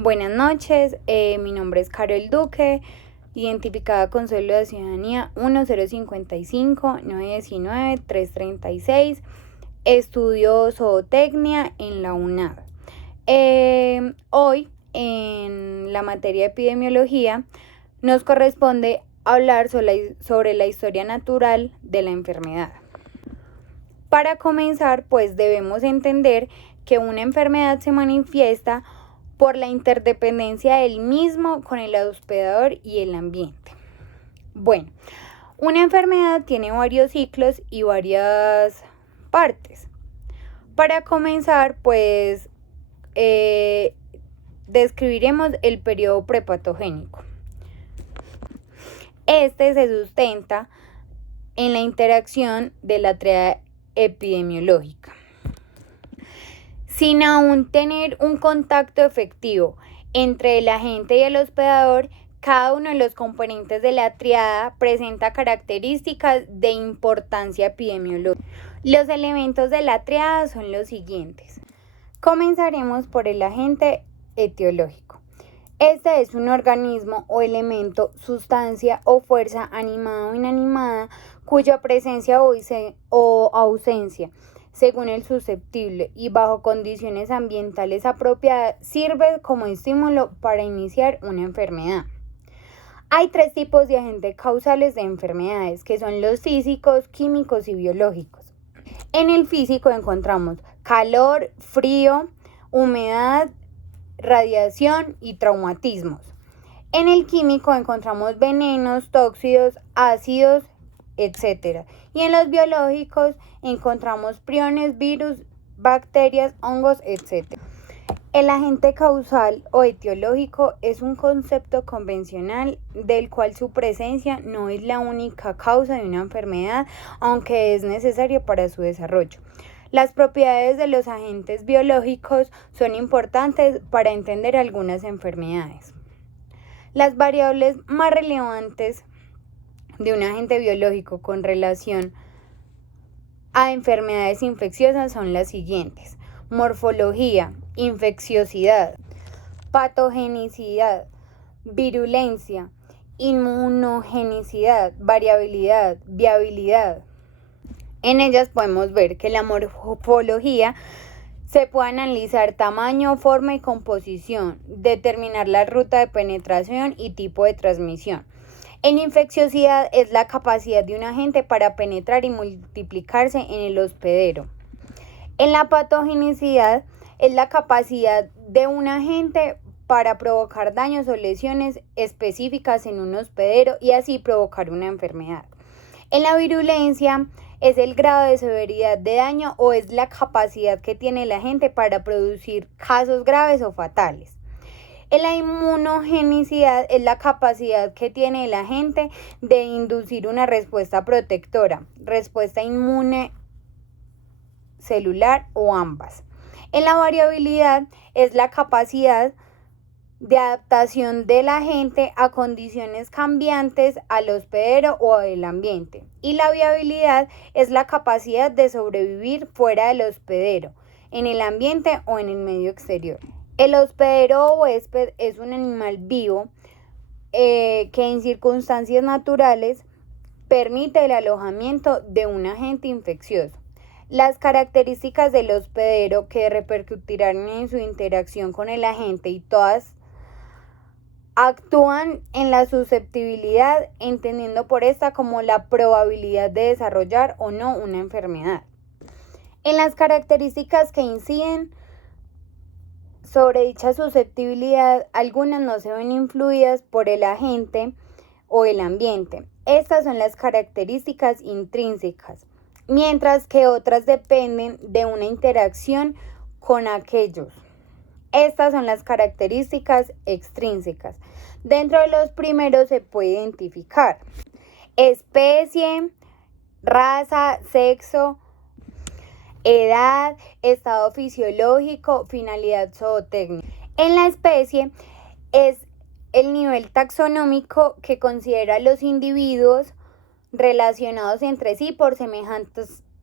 Buenas noches, mi nombre es Carol Duque, identificada con cédula de ciudadanía 1055-919-336, estudio zootecnia en la UNAD. Hoy, en la materia de epidemiología, nos corresponde hablar sobre la historia natural de la enfermedad. Para comenzar, pues debemos entender que una enfermedad se manifiesta por la interdependencia del mismo con el hospedador y el ambiente. Bueno, una enfermedad tiene varios ciclos y varias partes. Para comenzar, pues describiremos el periodo prepatogénico. Este se sustenta en la interacción de la tríada epidemiológica. Sin aún tener un contacto efectivo entre el agente y el hospedador, cada uno de los componentes de la tríada presenta características de importancia epidemiológica. Los elementos de la tríada son los siguientes. Comenzaremos por el agente etiológico. Este es un organismo o elemento, sustancia o fuerza animada o inanimada cuya presencia o ausencia, según el susceptible y bajo condiciones ambientales apropiadas, sirve como estímulo para iniciar una enfermedad. Hay tres tipos de agentes causales de enfermedades, que son los físicos, químicos y biológicos. En el físico encontramos calor, frío, humedad, radiación y traumatismos. En el químico encontramos venenos, tóxicos, ácidos, etc. Y en los biológicos encontramos priones, virus, bacterias, hongos, etc. El agente causal o etiológico es un concepto convencional del cual su presencia no es la única causa de una enfermedad, aunque es necesario para su desarrollo. Las propiedades de los agentes biológicos son importantes para entender algunas enfermedades. Las variables más relevantes de un agente biológico con relación a enfermedades infecciosas son las siguientes: morfología, infecciosidad, patogenicidad, virulencia, inmunogenicidad, variabilidad, viabilidad. En ellas podemos ver que la morfología se puede analizar tamaño, forma y composición, determinar la ruta de penetración y tipo de transmisión. En infecciosidad es la capacidad de un agente para penetrar y multiplicarse en el hospedero. En la patogenicidad es la capacidad de un agente para provocar daños o lesiones específicas en un hospedero y así provocar una enfermedad. En la virulencia es el grado de severidad de daño o es la capacidad que tiene el agente para producir casos graves o fatales. En la inmunogenicidad es la capacidad que tiene el agente de inducir una respuesta protectora, respuesta inmune celular o ambas. En la variabilidad es la capacidad de adaptación del agente a condiciones cambiantes al hospedero o al ambiente. Y la viabilidad es la capacidad de sobrevivir fuera del hospedero, en el ambiente o en el medio exterior. El hospedero o huésped es un animal vivo que en circunstancias naturales permite el alojamiento de un agente infeccioso. Las características del hospedero que repercutirán en su interacción con el agente y todas actúan en la susceptibilidad, entendiendo por esta como la probabilidad de desarrollar o no una enfermedad. En las características que inciden sobre dicha susceptibilidad, algunas no se ven influidas por el agente o el ambiente. Estas son las características intrínsecas, mientras que otras dependen de una interacción con aquellos. Estas son las características extrínsecas. Dentro de los primeros se puede identificar especie, raza, sexo, edad, estado fisiológico, finalidad zootécnica. En la especie es el nivel taxonómico que considera a los individuos relacionados entre sí por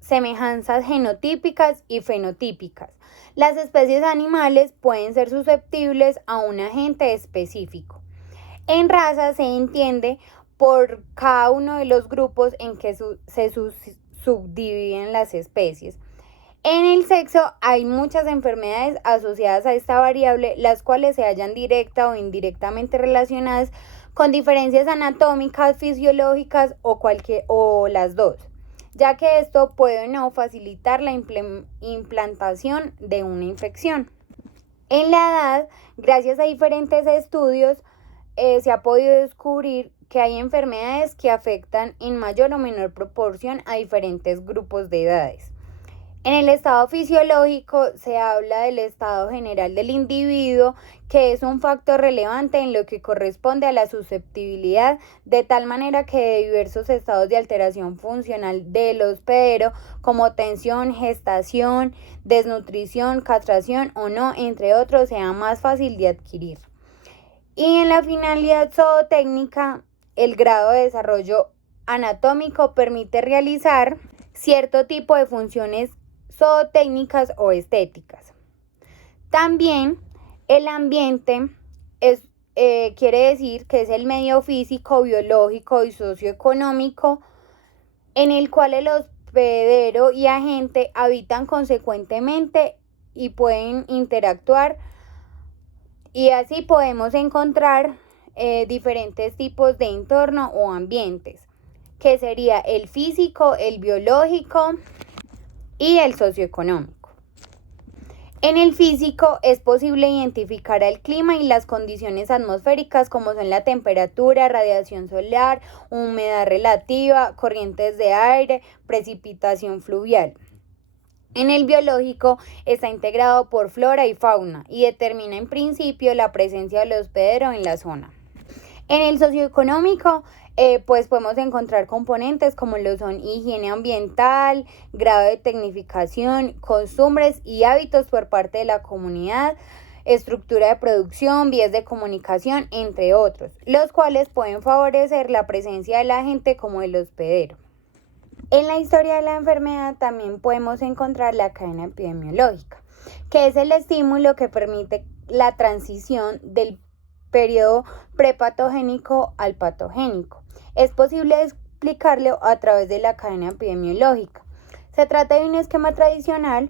semejanzas genotípicas y fenotípicas. Las especies animales pueden ser susceptibles a un agente específico. En razas se entiende por cada uno de los grupos en que se subdividen las especies. En el sexo hay muchas enfermedades asociadas a esta variable, las cuales se hallan directa o indirectamente relacionadas con diferencias anatómicas, fisiológicas o las dos, ya que esto puede no facilitar la implantación de una infección. En la edad, gracias a diferentes estudios, se ha podido descubrir que hay enfermedades que afectan en mayor o menor proporción a diferentes grupos de edades. En el estado fisiológico se habla del estado general del individuo, que es un factor relevante en lo que corresponde a la susceptibilidad, de tal manera que de diversos estados de alteración funcional del hospedero, como tensión, gestación, desnutrición, castración o no, entre otros, sea más fácil de adquirir. Y en la finalidad zootécnica, el grado de desarrollo anatómico permite realizar cierto tipo de funciones zootécnicas o estéticas. También el ambiente quiere decir que es el medio físico, biológico y socioeconómico en el cual el hospedero y agente habitan consecuentemente y pueden interactuar, y así podemos encontrar diferentes tipos de entorno o ambientes, que sería el físico, el biológico y el socioeconómico. En el físico es posible identificar el clima y las condiciones atmosféricas, como son la temperatura, radiación solar, humedad relativa, corrientes de aire, precipitación fluvial. En el biológico está integrado por flora y fauna y determina en principio la presencia del hospedero en la zona. En el socioeconómico, pues podemos encontrar componentes como lo son higiene ambiental, grado de tecnificación, costumbres y hábitos por parte de la comunidad, estructura de producción, vías de comunicación, entre otros, los cuales pueden favorecer la presencia de la gente como el hospedero. En la historia de la enfermedad también podemos encontrar la cadena epidemiológica, que es el estímulo que permite la transición del periodo prepatogénico al patogénico. Es posible explicarlo a través de la cadena epidemiológica. Se trata de un esquema tradicional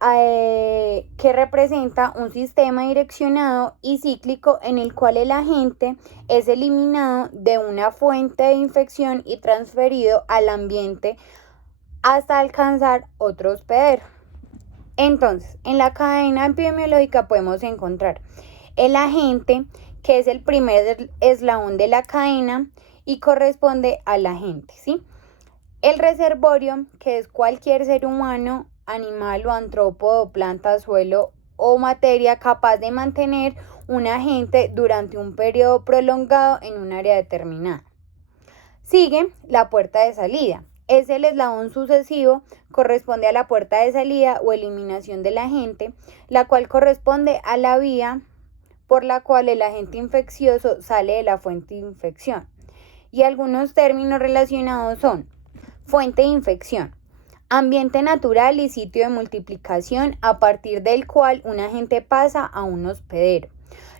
que representa un sistema direccionado y cíclico en el cual el agente es eliminado de una fuente de infección y transferido al ambiente hasta alcanzar otro hospedero. Entonces, en la cadena epidemiológica podemos encontrar el agente, que es el primer eslabón de la cadena y corresponde al agente, ¿sí? El reservorio, que es cualquier ser humano, animal o antrópodo, planta, suelo o materia capaz de mantener un agente durante un periodo prolongado en un área determinada. Sigue la puerta de salida. Es el eslabón sucesivo, corresponde a la puerta de salida o eliminación del agente, la cual corresponde a la vía por la cual el agente infeccioso sale de la fuente de infección. Y algunos términos relacionados son: fuente de infección, ambiente natural y sitio de multiplicación a partir del cual un agente pasa a un hospedero.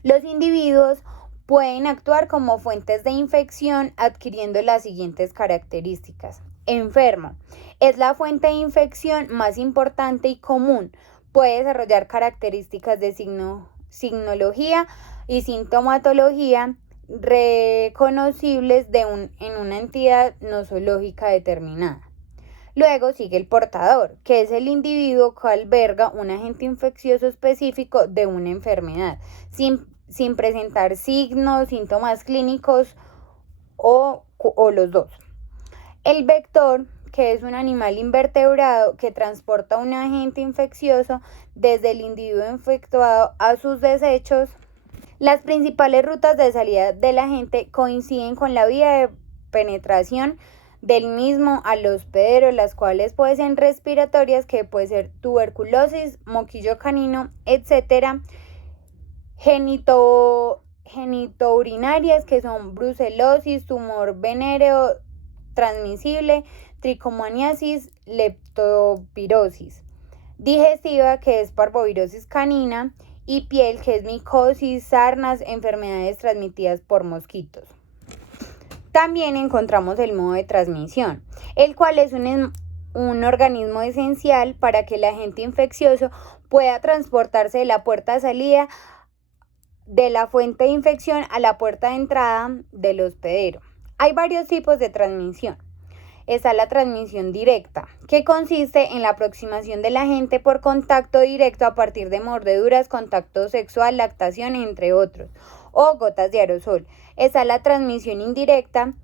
Los individuos pueden actuar como fuentes de infección adquiriendo las siguientes características. Enfermo. Es la fuente de infección más importante y común. Puede desarrollar características de signología y sintomatología reconocibles en una entidad nosológica determinada. Luego sigue el portador, que es el individuo que alberga un agente infeccioso específico de una enfermedad, sin presentar signos, síntomas clínicos o los dos. El vector, que es un animal invertebrado que transporta un agente infeccioso desde el individuo infectado a sus desechos. Las principales rutas de salida del agente coinciden con la vía de penetración del mismo al hospedero, las cuales pueden ser respiratorias, que puede ser tuberculosis, moquillo canino, etc. Genitourinarias, que son brucelosis, tumor venéreo transmisible, tricomoniasis, leptospirosis, digestiva, que es parvovirosis canina, y piel, que es micosis, sarnas, enfermedades transmitidas por mosquitos. También encontramos el modo de transmisión, el cual es un organismo esencial para que el agente infeccioso pueda transportarse de la puerta de salida de la fuente de infección a la puerta de entrada del hospedero. Hay varios tipos de transmisión. Está la transmisión directa, que consiste en la aproximación del agente por contacto directo a partir de mordeduras, contacto sexual, lactación, entre otros, o gotas de aerosol. Está la transmisión indirecta,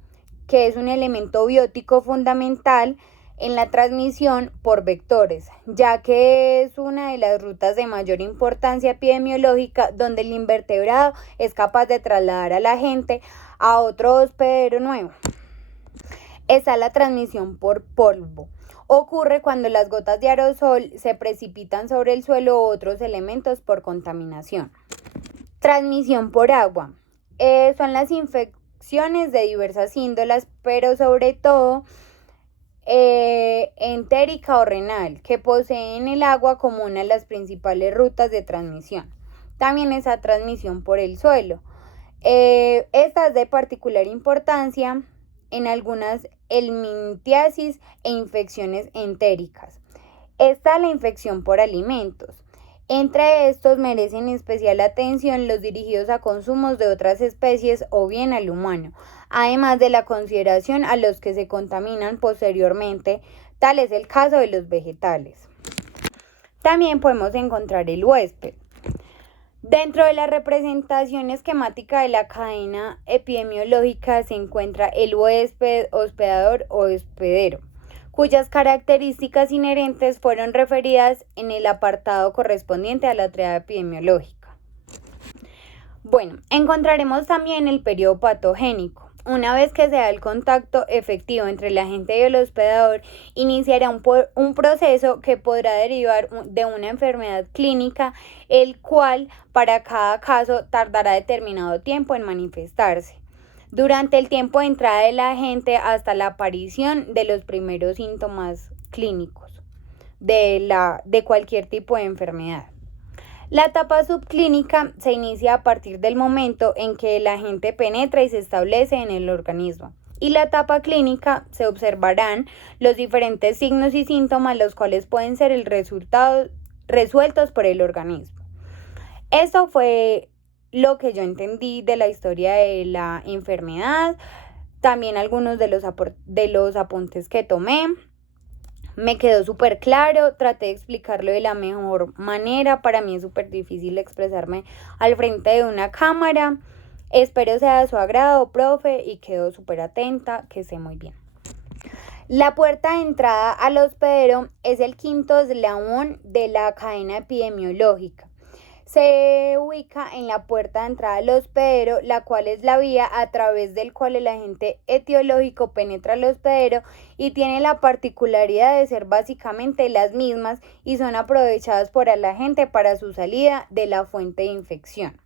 que es un elemento biótico fundamental en la transmisión por vectores, ya que es una de las rutas de mayor importancia epidemiológica donde el invertebrado es capaz de trasladar al agente a otro hospedero nuevo. Está la transmisión por polvo. Ocurre cuando las gotas de aerosol se precipitan sobre el suelo u otros elementos por contaminación. Transmisión por agua. Son las infecciones de diversas índolas, pero sobre todo entérica o renal, que poseen el agua como una de las principales rutas de transmisión. También esa transmisión por el suelo. Esta es de particular importancia en algunas helmintiasis e infecciones entéricas. Está la infección por alimentos. Entre estos merecen especial atención los dirigidos a consumos de otras especies o bien al humano, además de la consideración a los que se contaminan posteriormente, tal es el caso de los vegetales. También podemos encontrar el huésped. Dentro de la representación esquemática de la cadena epidemiológica se encuentra el huésped, hospedador o hospedero, cuyas características inherentes fueron referidas en el apartado correspondiente a la triada epidemiológica. Bueno, encontraremos también el periodo patogénico. Una vez que se da el contacto efectivo entre el agente y el hospedador, iniciará un proceso que podrá derivar de una enfermedad clínica, el cual para cada caso tardará determinado tiempo en manifestarse. Durante el tiempo de entrada del agente hasta la aparición de los primeros síntomas clínicos de cualquier tipo de enfermedad. La etapa subclínica se inicia a partir del momento en que el agente penetra y se establece en el organismo. Y la etapa clínica se observarán los diferentes signos y síntomas, los cuales pueden ser el resultado resueltos por el organismo. Eso fue lo que yo entendí de la historia de la enfermedad, también algunos de los apuntes que tomé. Me quedó súper claro, traté de explicarlo de la mejor manera. Para mí es súper difícil expresarme al frente de una cámara. Espero sea de su agrado, profe, y quedo súper atenta, que esté muy bien. La puerta de entrada al hospedero es el quinto eslabón de la cadena epidemiológica. Se ubica en la puerta de entrada al hospedero, la cual es la vía a través del cual el agente etiológico penetra al hospedero y tiene la particularidad de ser básicamente las mismas y son aprovechadas por el agente para su salida de la fuente de infección.